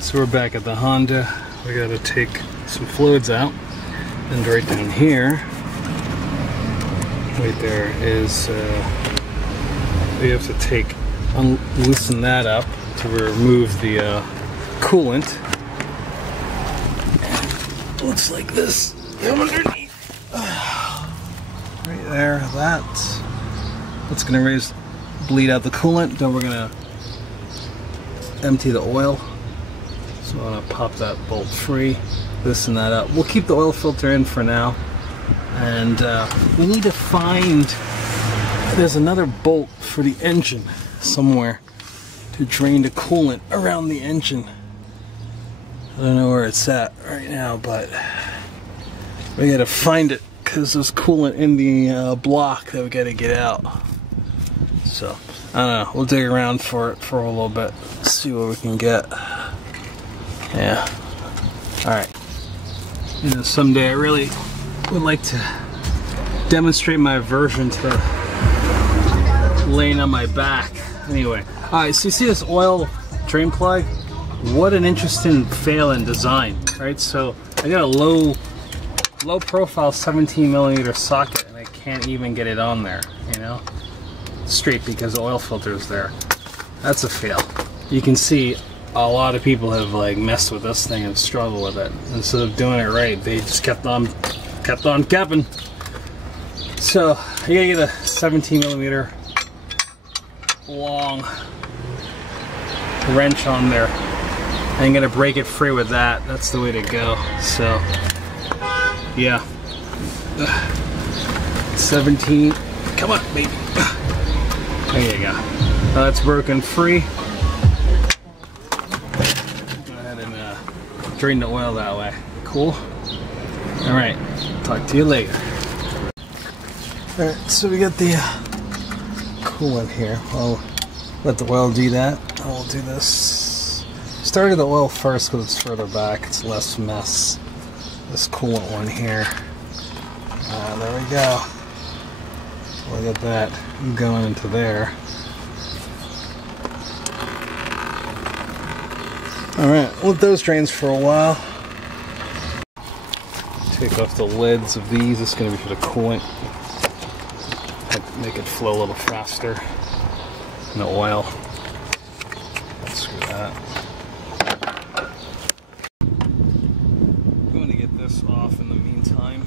Alright, so we're back at the Honda. We gotta take some fluids out. And right down here, right there is, we have to loosen that up to remove the coolant. It looks like this. Underneath. Right there, that's gonna bleed out the coolant. Then we're gonna empty the oil. So I'm gonna pop that bolt free, loosen that up. We'll keep the oil filter in for now. And we need to find, there's another bolt for the engine somewhere to drain the coolant around the engine. I don't know where it's at right now, but we gotta find it because there's coolant in the block that we gotta get out. So, I don't know, we'll dig around for it for a little bit, see what we can get. Yeah. Alright. You know, someday I really would like to demonstrate my aversion to laying on my back. Anyway, alright, so you see this oil drain plug? What an interesting fail in design, right? So I got a low profile 17mm socket and I can't even get it on there, you know? Straight because the oil filter is there. That's a fail. You can see a lot of people have like messed with this thing and struggled with it. Instead of doing it right, they just kept on kepping. So you gotta get a 17mm long wrench on there. I'm gonna break it free with that. That's the way to go. So yeah, 17. Come on, baby. There you go. That's broken free. Go ahead and drain the oil that way. Cool. All right. Talk to you later. All right. So we got the coolant here. I'll let the oil do that. I'll do this. Started the oil first because it's further back. It's less mess. This coolant one here. There we go. Look at that going into there. Alright, let those drains for a while. Take off the lids of these. It's going to be for the coolant. Make it flow a little faster. And the oil. Screw that. I'm going to get this off in the meantime.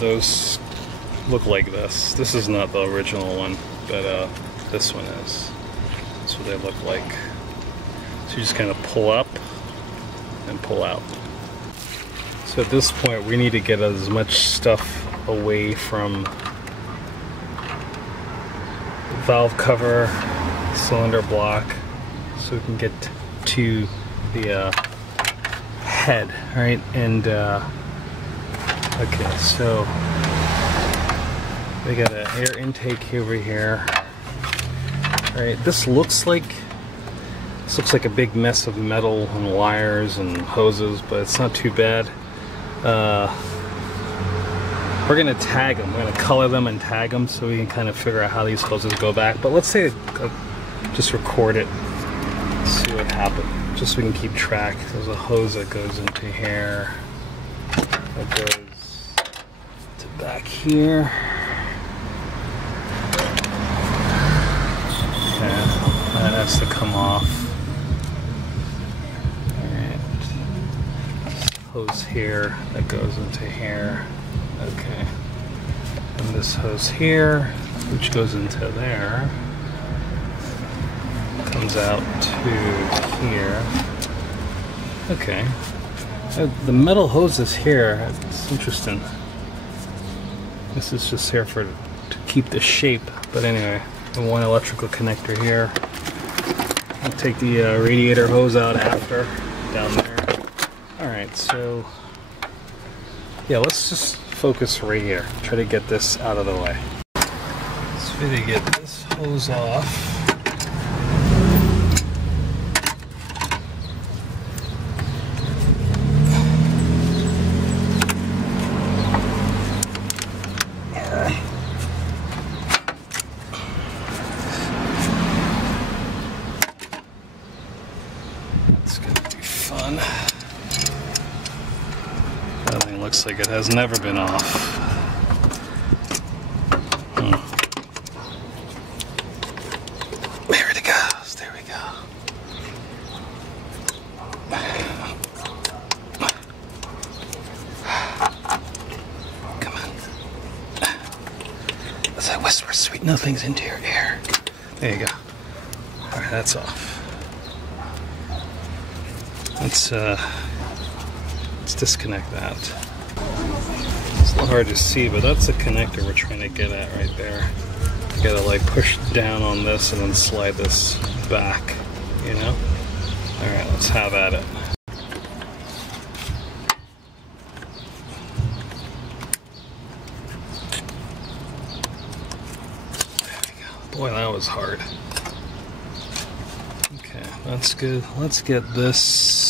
Those look like this. This is not the original one, but this one is. That's what they look like. So you just kind of pull up and pull out. So at this point we need to get as much stuff away from the valve cover, cylinder block, so we can get to the head, right? And okay, so we got an air intake over here. All right, this looks like a big mess of metal and wires and hoses, but it's not too bad. We're gonna tag them. We're gonna color them and tag them so we can kind of figure out how these hoses go back. But let's say just record it, see what happened, just so we can keep track. There's a hose that goes into here. That goes to back here. Okay, that has to come off. Alright. Hose here that goes into here. Okay. And this hose here, which goes into there, comes out to here. Okay. The metal hose is here. It's interesting. This is just here to keep the shape. But anyway, one electrical connector here. I'll take the radiator hose out after, down there. Alright, so yeah, let's just focus right here. Try to get this out of the way. Let's try to get this hose off. That thing looks like it has never been off. There it goes. There we go. Come on. As I whisper sweet nothings into your ear. There you go. Alright, that's off. Let's disconnect that. It's a little hard to see, but that's the connector we're trying to get at right there. You gotta like push down on this and then slide this back, you know? Alright, let's have at it. There we go. Boy, that was hard. Okay, that's good. Let's get this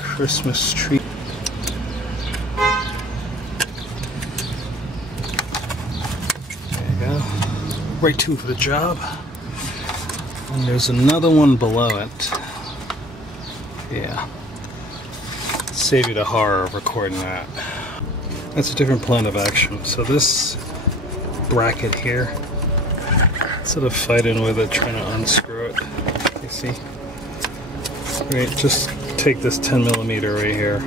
Christmas tree. There you go. Right to the job. And there's another one below it. Yeah. Save you the horror of recording that. That's a different plan of action. So this bracket here, instead of fighting with it, trying to unscrew it, you see? Right, just take this 10mm right here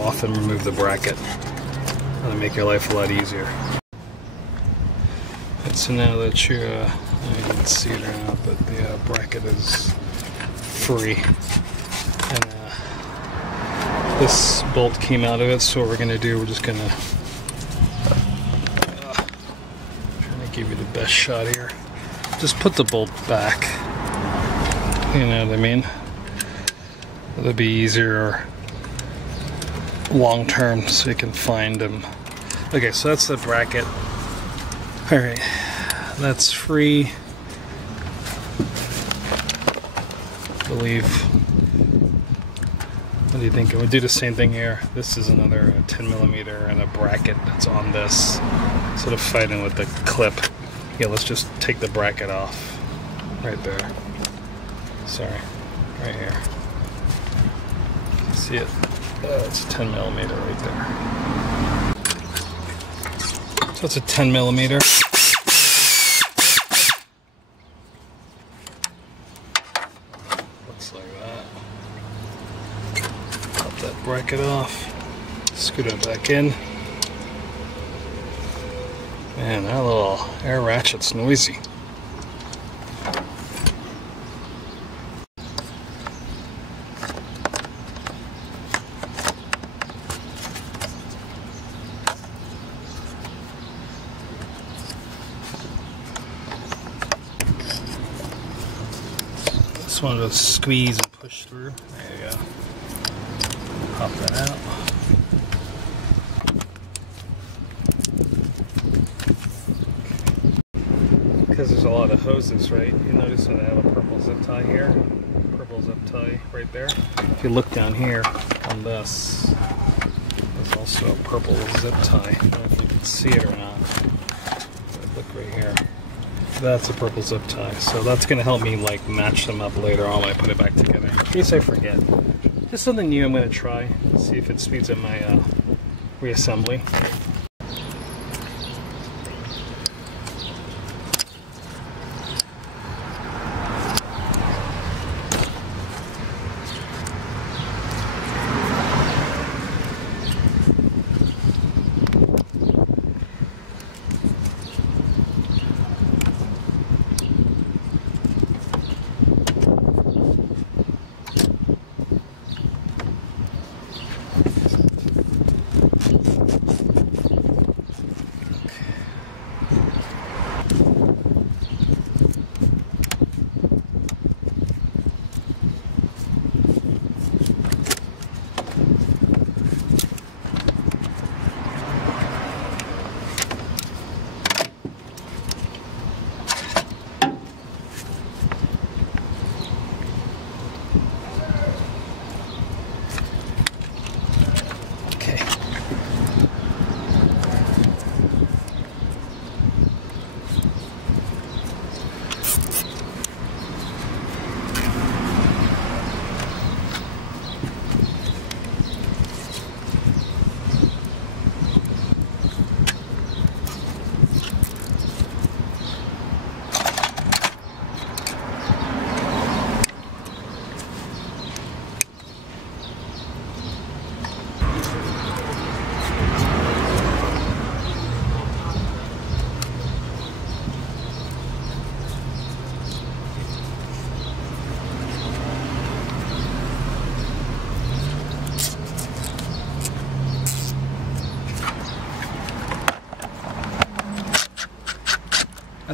off and remove the bracket. That'll make your life a lot easier. And so now that you can see it or not, but the bracket is free. And this bolt came out of it, so what we're going to do, we're just going to trying to give you the best shot here. Just put the bolt back. You know what I mean? It'll be easier long term so you can find them. Okay, so that's the bracket. Alright, that's free. I believe. What do you think? We'll do the same thing here. This is another 10mm and a bracket that's on this. Instead of fighting with the clip. Yeah, let's just take the bracket off. Right there. Sorry. Right here. See it? It's a 10mm right there. So it's a 10mm. Looks like that. Pop that bracket off. Scoot it back in. Man, that little air ratchet's noisy. Just wanted to squeeze and push through. There you go. Pop that out. Because there's a lot of hoses, right? You notice that I have a purple zip tie here. Purple zip tie right there. If you look down here on this, there's also a purple zip tie. I don't know if you can see it or not. Look right here. That's a purple zip tie. So that's going to help me like match them up later on when I put it back together. In case I forget. Just something new I'm going to try. See if it speeds up my reassembly.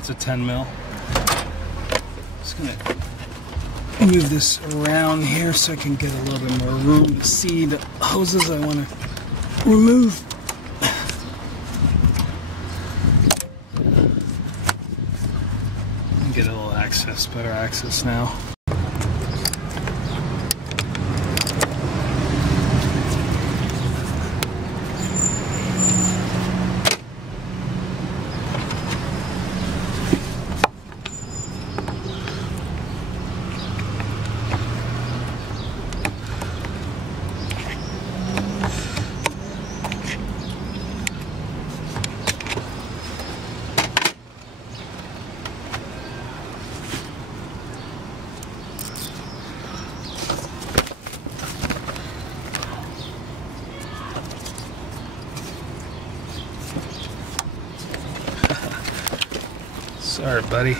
it's a 10 mil. Just gonna move this around here so I can get a little bit more room to see the hoses I want to remove. And get a little access, better access now. Sorry, buddy.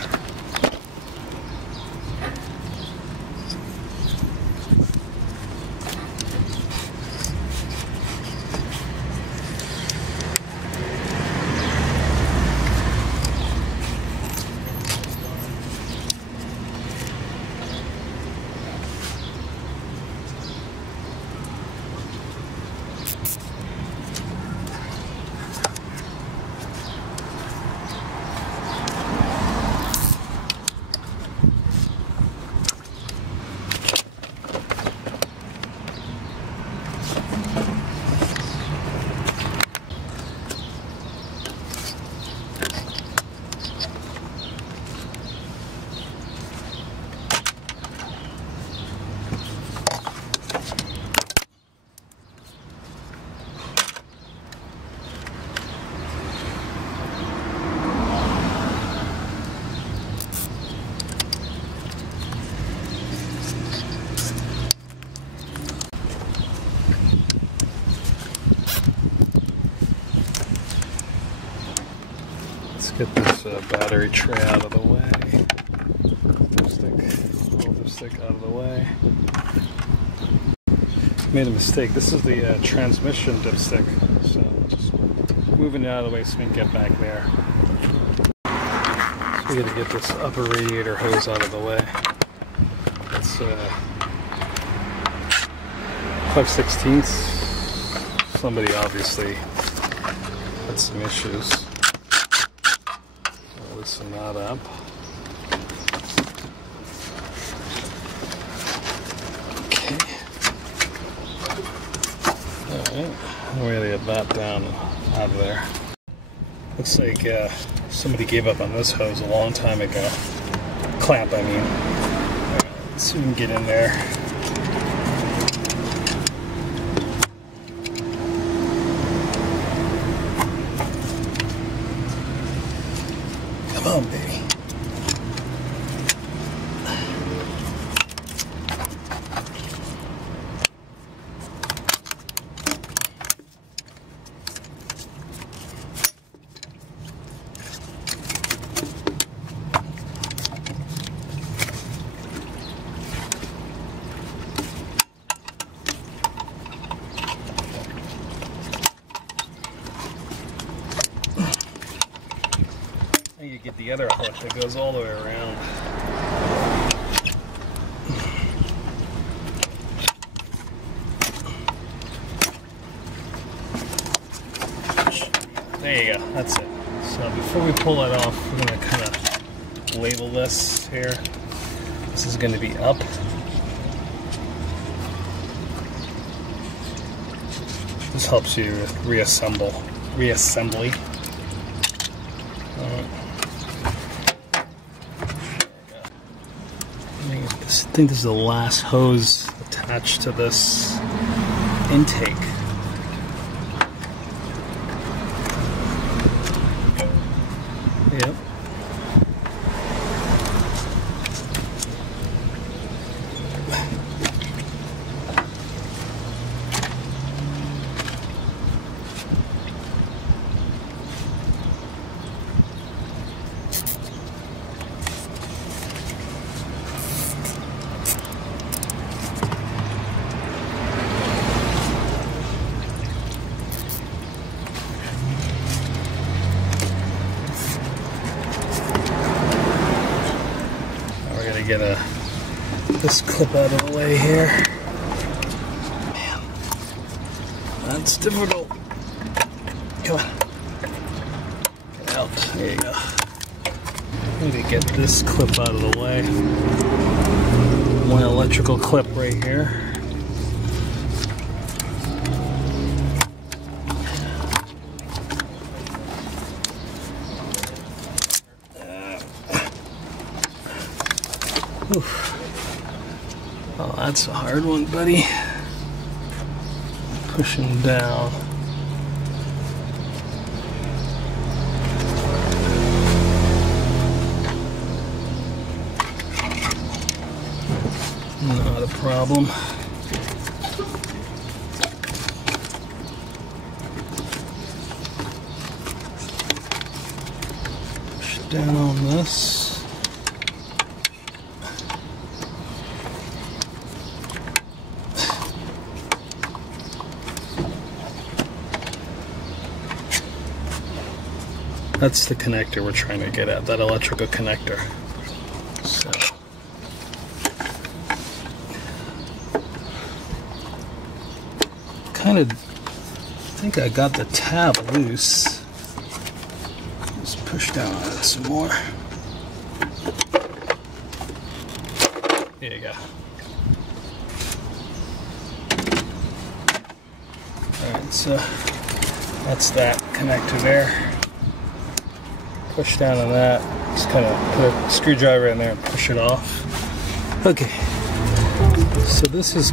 Get this battery tray out of the way. Holder stick out of the way. Made a mistake. This is the transmission dipstick, so just moving it out of the way so we can get back there. So we got to get this upper radiator hose out of the way. It's 5/16. Somebody obviously had some issues. Loosen that up. Okay. Alright, we gotta get that down out of there. Looks like somebody gave up on this hose a long time ago. Clamp, I mean. Alright, let's see if we can get in there. Come on, baby. You get the other hook that goes all the way around. There you go, that's it. So before we pull it off, we're going to kind of label this here. This is going to be up. This helps you with reassembly. I think this is the last hose attached to this intake. Yep. this clip out of the way here. Man, that's difficult. Come on. Get out. There you go. Maybe get this clip out of the way. One electrical clip right here. Oof. Oh, that's a hard one, buddy. Pushing down. Not a problem. Push down on this. That's the connector we're trying to get at, that electrical connector. So. I think I got the tab loose. Just push down on it some more. There you go. Alright, so that's that connector there. Push down on that. Just kind of put a screwdriver in there and push it off. Okay. So this is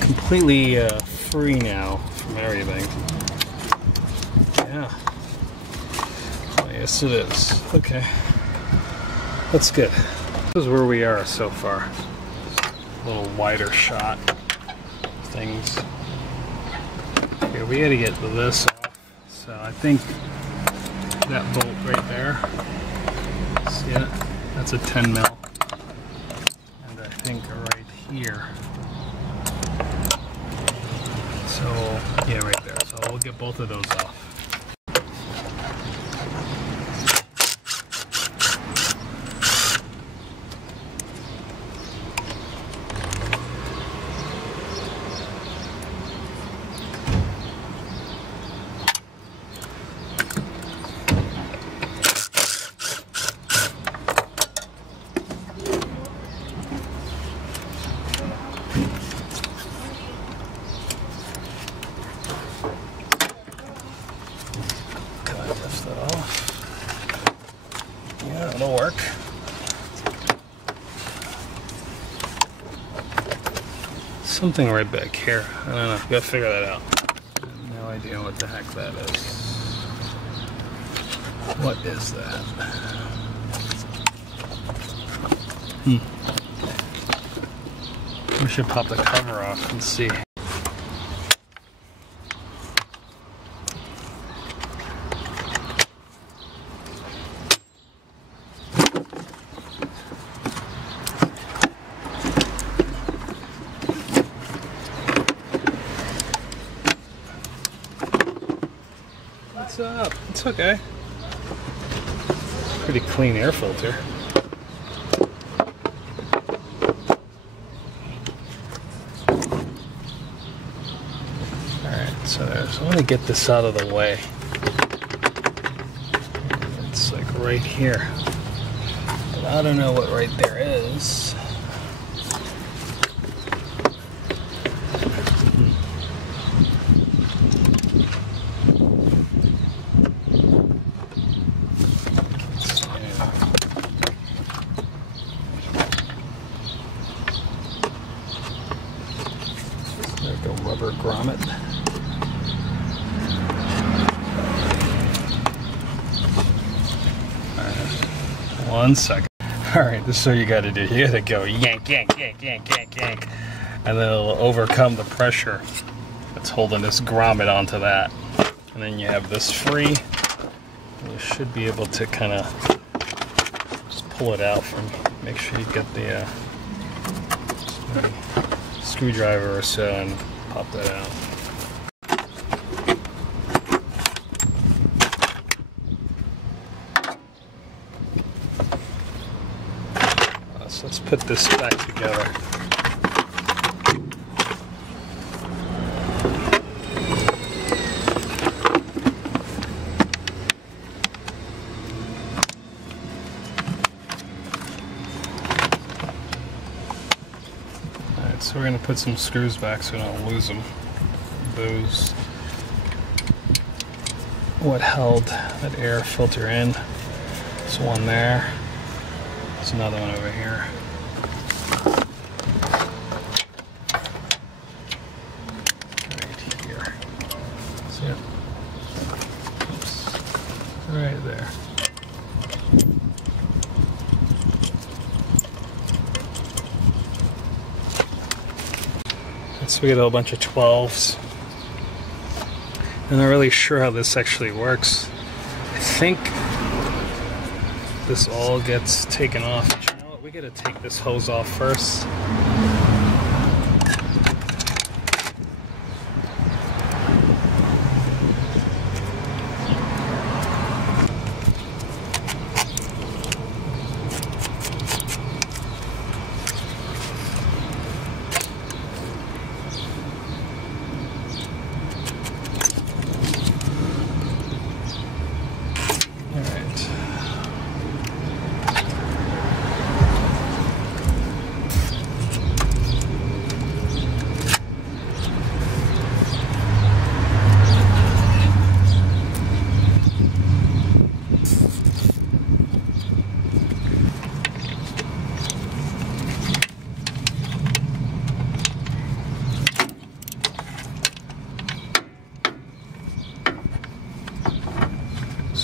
completely free now from everything. Yeah. Oh, yes it is. Okay. That's good. This is where we are so far. A little wider shot of things. Okay, we gotta get this off. So I think that bolt right there, see it? That's a 10 mil. And I think right here. So, yeah, right there. So we'll get both of those off. It'll work. Something right back here. I don't know. Gotta figure that out. I have no idea what the heck that is. What is that? We should pop the cover off and see. What's up? It's okay. Pretty clean air filter. Alright, so I want to get this out of the way. It's like right here. But I don't know what right there is. Rubber grommet. Alright, 1 second. Alright, this is what you gotta do. You gotta go yank, yank, yank, yank, yank, yank. And then it'll overcome the pressure that's holding this grommet onto that. And then you have this free. And you should be able to kind of just pull it out from, make sure you get the screwdriver or so and pop that out. So let's put this back together. Alright, so we're going to put some screws back so we don't lose them. Those, what held that air filter in. There's one there. There's another one over here. Right here. See it? Oops. Right there. So we get a whole bunch of 12s. I'm not really sure how this actually works. I think this all gets taken off. But you know what? We gotta take this hose off first.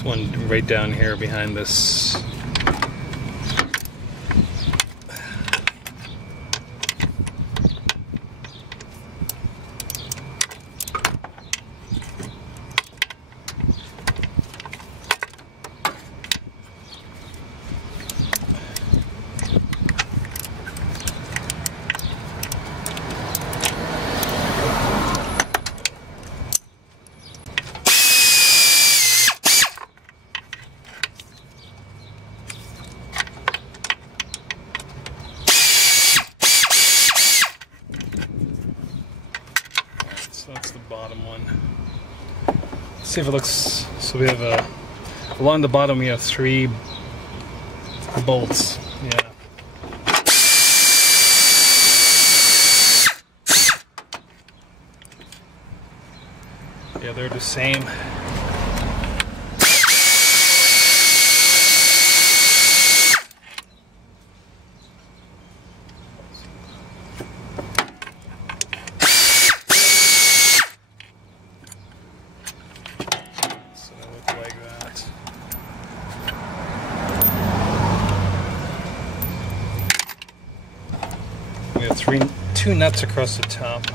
One right down here behind this. So that's the bottom one. Let's see if it looks. So we have along the bottom we have 3 bolts. Yeah. Yeah, they're the same. We have 2 nuts across the top.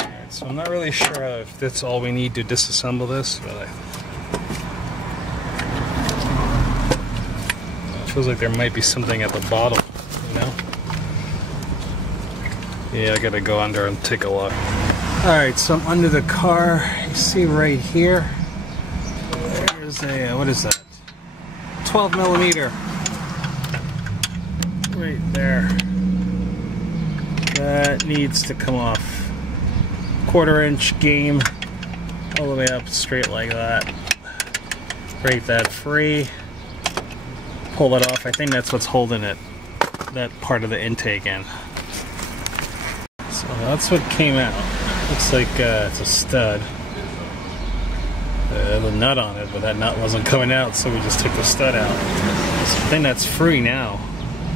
Alright, so I'm not really sure if that's all we need to disassemble this, but it feels like there might be something at the bottom, you know? Yeah, I gotta go under and take a look. Alright, so I'm under the car. You see right here, there's a, what is that? 12 millimeter. Right there. That needs to come off. 1/4 inch game, all the way up straight like that. Break that free. Pull it off. I think that's what's holding it, that part of the intake in. So that's what came out. Looks like it's a stud. The nut on it, but that nut wasn't coming out, so we just took the stud out. So I think that's free now.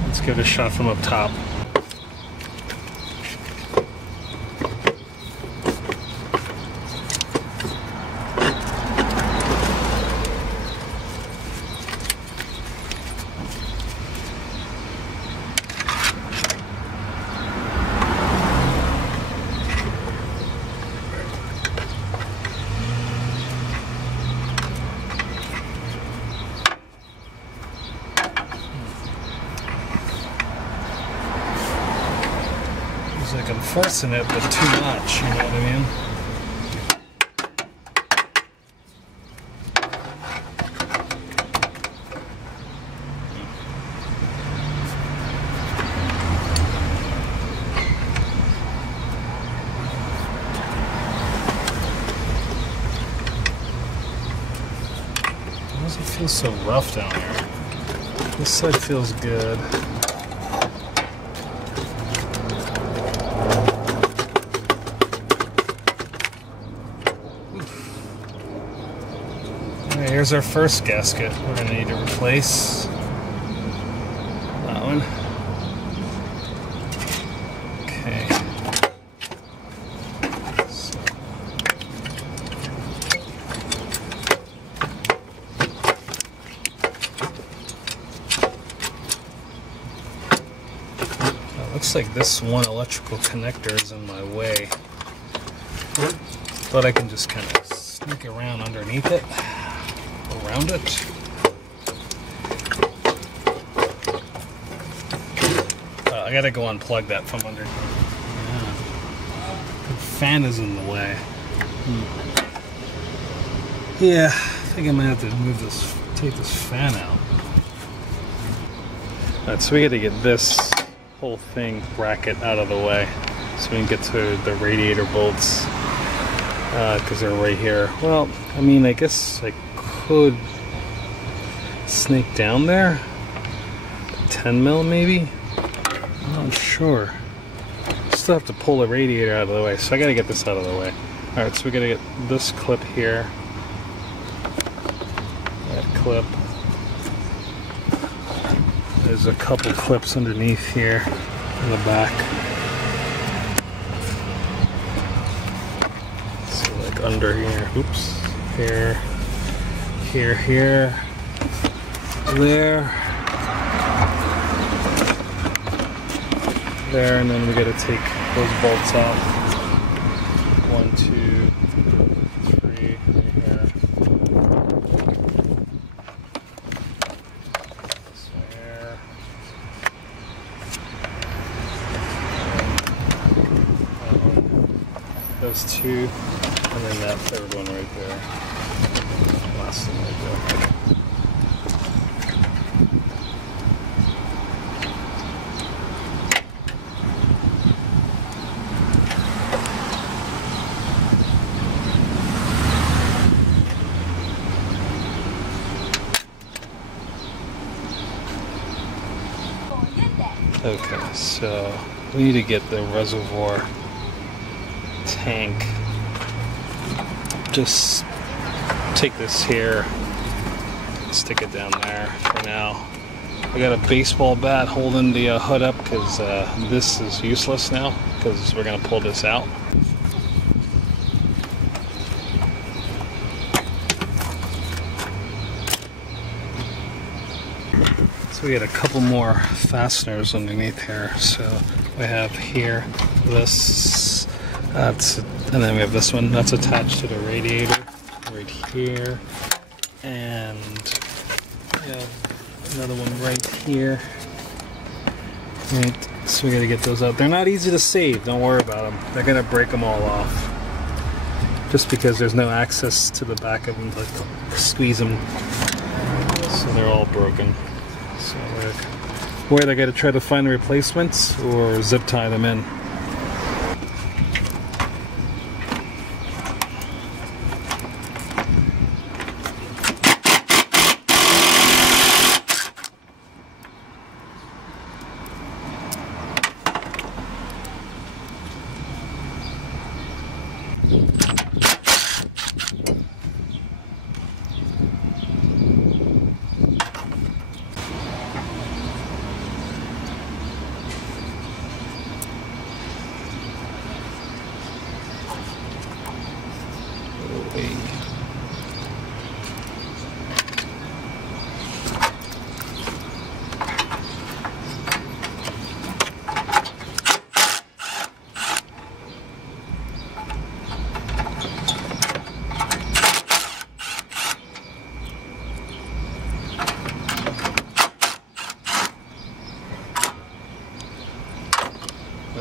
Let's give it a shot from up top. Like I'm forcing it, but too much, you know what I mean? does it feel so rough down here? This side feels good. Alright, here's our first gasket we're going to need to replace. That one. Okay. Looks like this one electrical connector is in my way. But I can just kind of sneak around underneath it, around it. I gotta go unplug that from under. Yeah. The fan is in the way. Yeah, I think I might have to move this, take this fan out. Alright, so we gotta get this whole thing bracket out of the way so we can get to the radiator bolts because they're right here. Well, I mean, I guess I could snake down there. 10 mil maybe? I'm not sure. Still have to pull the radiator out of the way, so I gotta get this out of the way. Alright, so we gotta get this clip here. That clip. There's a couple clips underneath here in the back. So like under here, oops, here, here, here, there, there, and then we gotta take those bolts off. 1, 2, 3, right here. Those two, and then that third one right there. Last one right there. Okay, so we need to get the reservoir tank. Just take this here, stick it down there for now. I got a baseball bat holding the hood up because this is useless now because we're going to pull this out. So we got a couple more fasteners underneath here. So we have here this. And then we have this one that's attached to the radiator right here, and we have another one right here. Right, so we gotta get those out. They're not easy to save, don't worry about them. They're gonna break them all off just because there's no access to the back of them to squeeze them, so they're all broken. So we're either gonna try to find replacements or zip tie them in.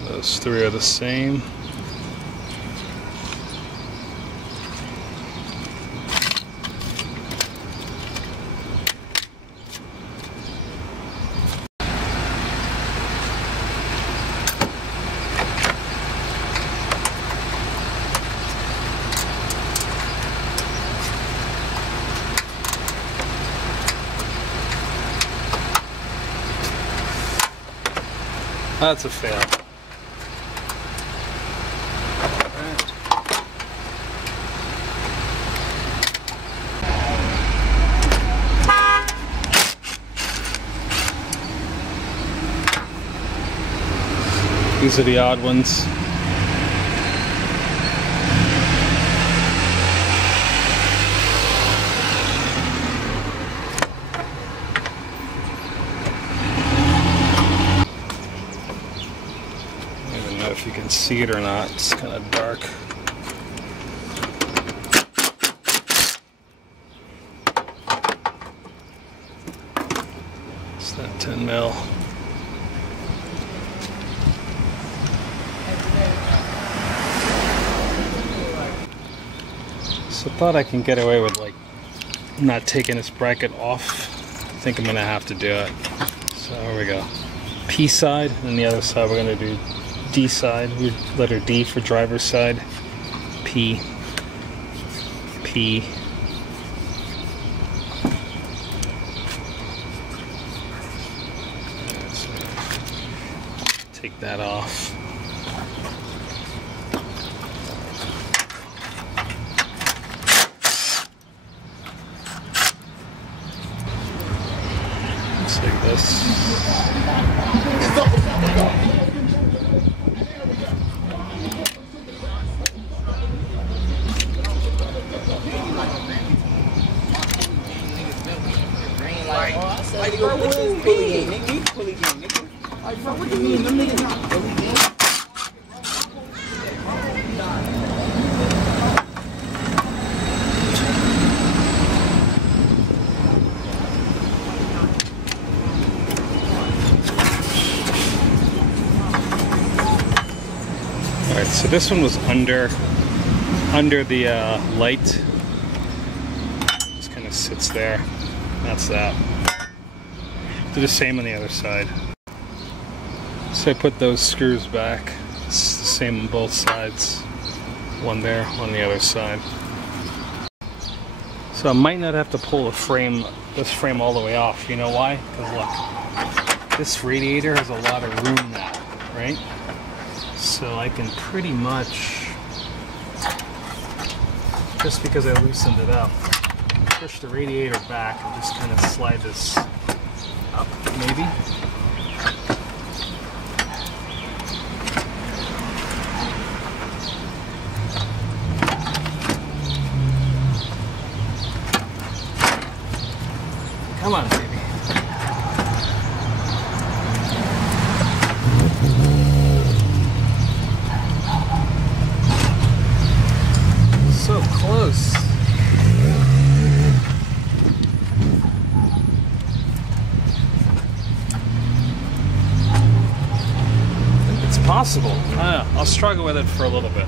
Those three are the same. That's a fail. These are the odd ones. I don't know if you can see it or not. It's kind of dark. It's that 10 mil. So I thought I can get away with like not taking this bracket off. I think I'm gonna have to do it. So here we go. P side, and the other side we're gonna do D side. Letter D for driver's side. P. P. So take that off. Like this. Alright, so this one was under the light. Just kind of sits there. That's that. Do the same on the other side. So I put those screws back. It's the same on both sides. One there, one on the other side. So I might not have to pull this frame all the way off. You know why? Because look, this radiator has a lot of room now, right? So I can pretty much, just because I loosened it up, push the radiator back and just kind of slide this up, maybe. Come on, baby. So close. It's possible. I'll struggle with it for a little bit.